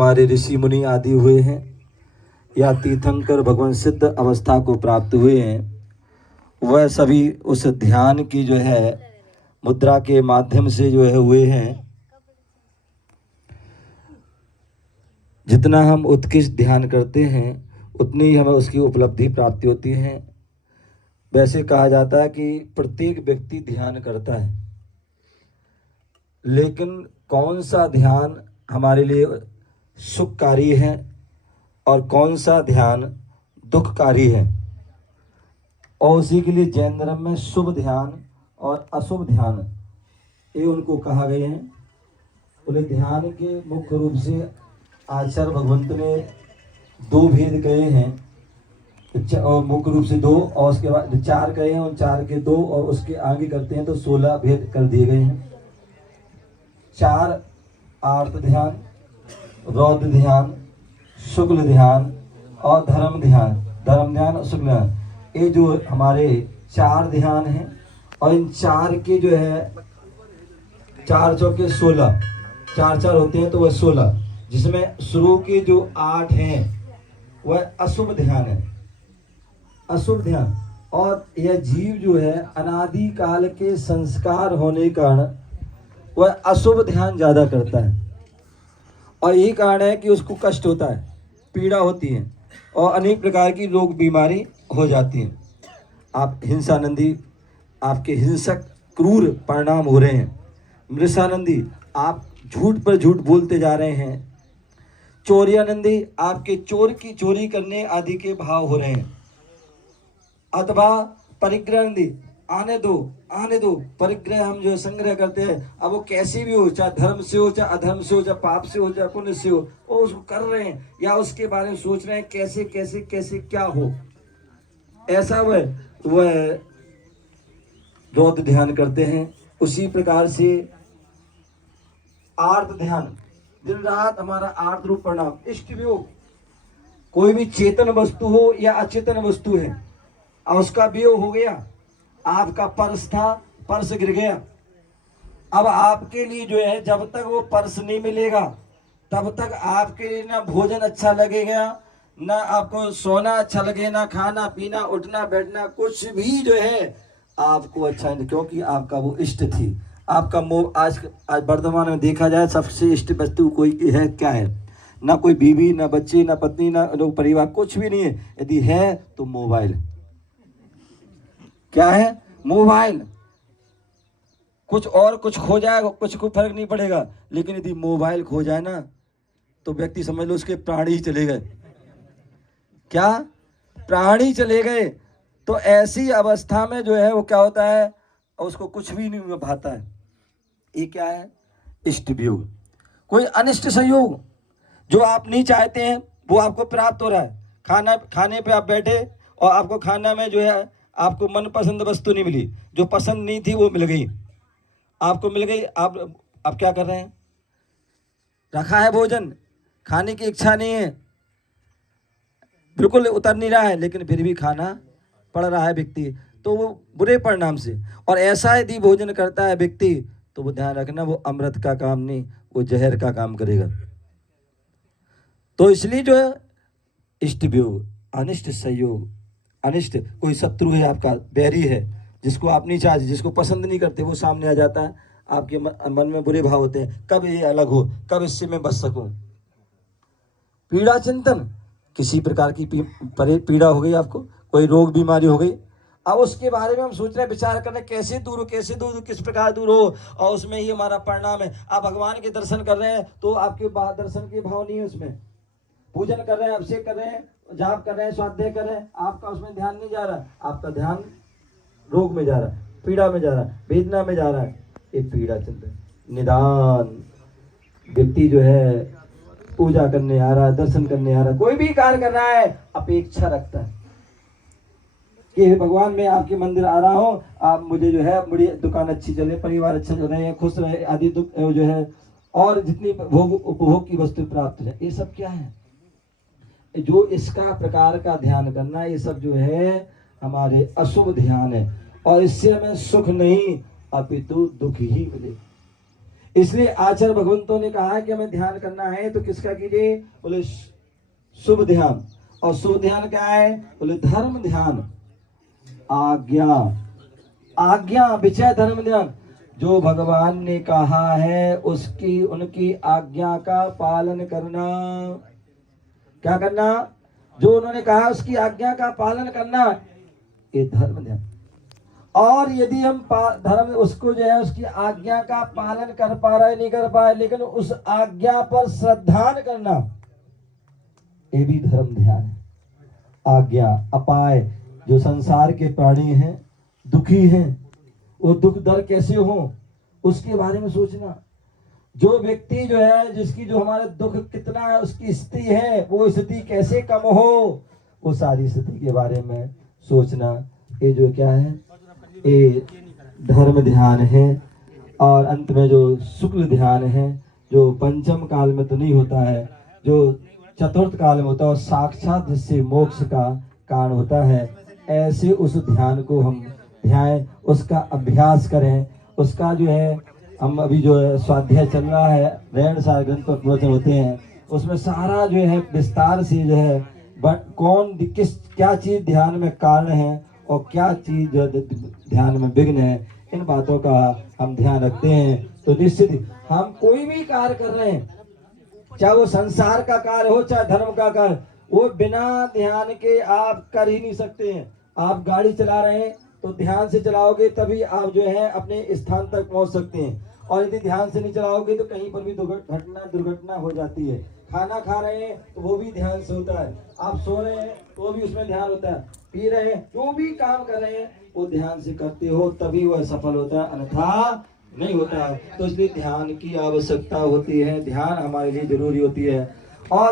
हमारे ऋषि मुनि आदि हुए हैं या तीर्थंकर भगवान सिद्ध अवस्था को प्राप्त हुए हैं, वह सभी उस ध्यान की जो है मुद्रा के माध्यम से जो है हुए हैं। जितना हम उत्कृष्ट ध्यान करते हैं उतनी ही हमें उसकी उपलब्धि प्राप्ति होती है। वैसे कहा जाता है कि प्रत्येक व्यक्ति ध्यान करता है, लेकिन कौन सा ध्यान हमारे लिए सुखकारी है और कौन सा ध्यान दुखकारी है, और उसी के लिए जैन धर्म में शुभ ध्यान और अशुभ ध्यान ये उनको कहा गए हैं। बोले ध्यान के मुख्य रूप से आचार्य भगवंत ने दो भेद कहे हैं, और मुख्य रूप से दो, और उसके बाद चार कहे हैं, उन चार के दो और उसके आगे करते हैं तो 16 भेद कर दिए गए हैं। चार आर्त ध्यान, रौद्र ध्यान, शुक्ल ध्यान और धर्म ध्यान। धर्म ध्यान और शुक्ल ध्यान, ये जो हमारे चार ध्यान हैं, और इन चार के जो है 4 चौके 16, 4 होते हैं तो वह 16, जिसमें शुरू के जो 8 हैं वह अशुभ ध्यान है, अशुभ ध्यान। और यह जीव जो है अनादि काल के संस्कार होने के कारण वह अशुभ ध्यान ज़्यादा करता है, और यही कारण है कि उसको कष्ट होता है, पीड़ा होती है और अनेक प्रकार की रोग बीमारी हो जाती हैं। आप हिंसानंदी, आपके हिंसक क्रूर परिणाम हो रहे हैं। मृषानंदी, आप झूठ पर झूठ बोलते जा रहे हैं। चोरियानंदी, आपके चोर की चोरी करने आदि के भाव हो रहे हैं। अथवा परिग्रहनंदी, आने दो आने दो, परिग्रह हम जो संग्रह करते हैं, अब वो कैसी भी हो, चाहे धर्म से हो, चाहे अधर्म से हो, चाहे पाप से हो, चाहे पुण्य से हो, वो उसको कर रहे हैं या उसके बारे में सोच रहे हैं कैसे कैसे कैसे क्या हो, ऐसा वह रौद्र ध्यान करते हैं। उसी प्रकार से आर्त ध्यान, दिन रात हमारा आर्त रूप प्रणाम, इष्ट वियोग, कोई भी चेतन वस्तु हो या अचेतन वस्तु है और उसका वियोग हो गया। आपका पर्स था, पर्स गिर गया, अब आपके लिए जो है जब तक वो पर्स नहीं मिलेगा तब तक आपके लिए ना भोजन अच्छा लगेगा, ना आपको सोना अच्छा लगे, ना खाना पीना उठना बैठना कुछ भी जो है आपको अच्छा नहीं, क्योंकि आपका वो इष्ट थी। आपका मोह आज वर्तमान में देखा जाए सबसे इष्ट वस्तु कोई है क्या है? ना कोई बीवी, ना बच्चे, ना पत्नी, ना लोग परिवार, कुछ भी नहीं है। यदि है तो मोबाइल। क्या है? मोबाइल। कुछ और कुछ खो जाए कुछ को फर्क नहीं पड़ेगा, लेकिन यदि मोबाइल खो जाए ना तो व्यक्ति समझ लो उसके प्राण ही चले गए। क्या? प्राण ही चले गए। तो ऐसी अवस्था में जो है वो क्या होता है, उसको कुछ भी नहीं भाता है। ये क्या है? इष्ट वियोग। कोई अनिष्ट संयोग जो आप नहीं चाहते हैं वो आपको प्राप्त हो रहा है। खाने पे आप बैठे और आपको खाना में जो है आपको मनपसंद वस्तु नहीं मिली, जो पसंद नहीं थी वो मिल गई, आपको मिल गई। आप क्या कर रहे हैं? रखा है भोजन, खाने की इच्छा नहीं है, बिल्कुल उतर नहीं रहा है, लेकिन फिर भी खाना पड़ रहा है व्यक्ति, तो वो बुरे परिणाम से। और ऐसा यदि भोजन करता है व्यक्ति तो वो ध्यान रखना, वो अमृत का काम नहीं, वो जहर का काम करेगा। तो इसलिए जो है इष्ट वियोग, अनिष्ट संयोग, अनिष्ट कोई शत्रु है आपका, बैरी है, जिसको आप नहीं चाहते, जिसको पसंद नहीं करते, वो सामने आ जाता है, आपके मन में बुरे भाव होते हैं, कब ये अलग हो, कब इससे मैं बच सकूं। पीड़ा चिंतन, किसी प्रकार की पीड़ा हो गई आपको, कोई रोग बीमारी हो गई, अब उसके बारे में हम सोच रहे हैं, विचार कर रहे हैं कैसे दूर हो, कैसे दूर हो, किस प्रकार दूर हो, और उसमें ही हमारा परिणाम है। आप भगवान के दर्शन कर रहे हैं तो आपके दर्शन के भाव नहीं है, उसमें पूजन कर रहे हैं, अभिषेक कर रहे हैं, जाप कर रहे हैं, स्वाध्याय कर रहे हैं, आपका उसमें ध्यान नहीं जा रहा, आपका ध्यान रोग में जा रहा है, पीड़ा में जा रहा है, वेदना में जा रहा है। ये पीड़ा चिंतन। निदान व्यक्ति जो है पूजा करने आ रहा है, दर्शन करने आ रहा है, कोई भी कार्य कर रहा है, अपेक्षा रखता है कि भगवान मैं आपके मंदिर आ रहा हूँ, आप मुझे जो है बड़ी दुकान अच्छी चले, परिवार अच्छा चल रहे हैं, खुश रहे आदि दुख जो है, और जितनी उपभोग की वस्तु प्राप्त है। ये सब क्या है? जो इसका प्रकार का ध्यान करना, ये सब जो है हमारे अशुभ ध्यान है, और इससे हमें सुख नहीं अपितु दुख ही मिले। इसलिए आचार्य भगवंतों ने कहा है कि हमें ध्यान करना है तो किसका कीजिए? बोले शुभ ध्यान। और शुभ ध्यान क्या है? बोले धर्म ध्यान, आज्ञा, आज्ञा विषय धर्म ध्यान। जो भगवान ने कहा है उसकी उनकी आज्ञा का पालन करना। क्या करना? जो उन्होंने कहा उसकी आज्ञा का पालन करना, ये धर्म ध्यान। और यदि हम धर्म उसको जो है उसकी आज्ञा का पालन कर पा रहे नहीं कर पाए, लेकिन उस आज्ञा पर श्रद्धा करना, ये भी धर्म ध्यान है। आज्ञा अपाय, जो संसार के प्राणी हैं दुखी हैं, वो दुख दर कैसे हो उसके बारे में सोचना। जो व्यक्ति जो है जिसकी जो हमारे दुख कितना है, उसकी स्थिति है, वो स्थिति कैसे कम हो, वो सारी स्थिति के बारे में सोचना, ये जो क्या है, ये धर्म ध्यान है। और अंत में जो शुक्ल ध्यान है, जो पंचम काल में तो नहीं होता है, जो चतुर्थ काल में होता है और साक्षात जिससे मोक्ष का कारण होता है, ऐसे उस ध्यान को हम ध्यान, उसका अभ्यास करें। उसका जो है हम अभी जो है स्वाध्याय चल रहा है, रहन सार ग्रंथ पर प्रवचन होते हैं, उसमें सारा जो है विस्तार से जो है कौन किस क्या चीज ध्यान में कारण है और क्या चीज जो ध्यान में विघ्न है, इन बातों का हम ध्यान रखते हैं तो निश्चित हम कोई भी कार्य कर रहे हैं, चाहे वो संसार का कार्य हो चाहे धर्म का कार्य, वो बिना ध्यान के आप कर ही नहीं सकते हैं। आप गाड़ी चला रहे हैं तो ध्यान से चलाओगे तभी आप जो है अपने स्थान तक पहुंच सकते हैं, और यदि ध्यान से नहीं चलाओगे तो कहीं पर भी दुर्घटना हो जाती है। खाना खा रहे हैं तो वो भी ध्यान से होता है, आप सो रहे हैं तो भी उसमें ध्यान होता है, पी रहे हैं, जो भी काम कर रहे हैं वो ध्यान से करते हो तभी वह सफल होता है, अन्यथा नहीं होता है। तो इसलिए ध्यान की आवश्यकता होती है, ध्यान हमारे लिए जरूरी होती है। और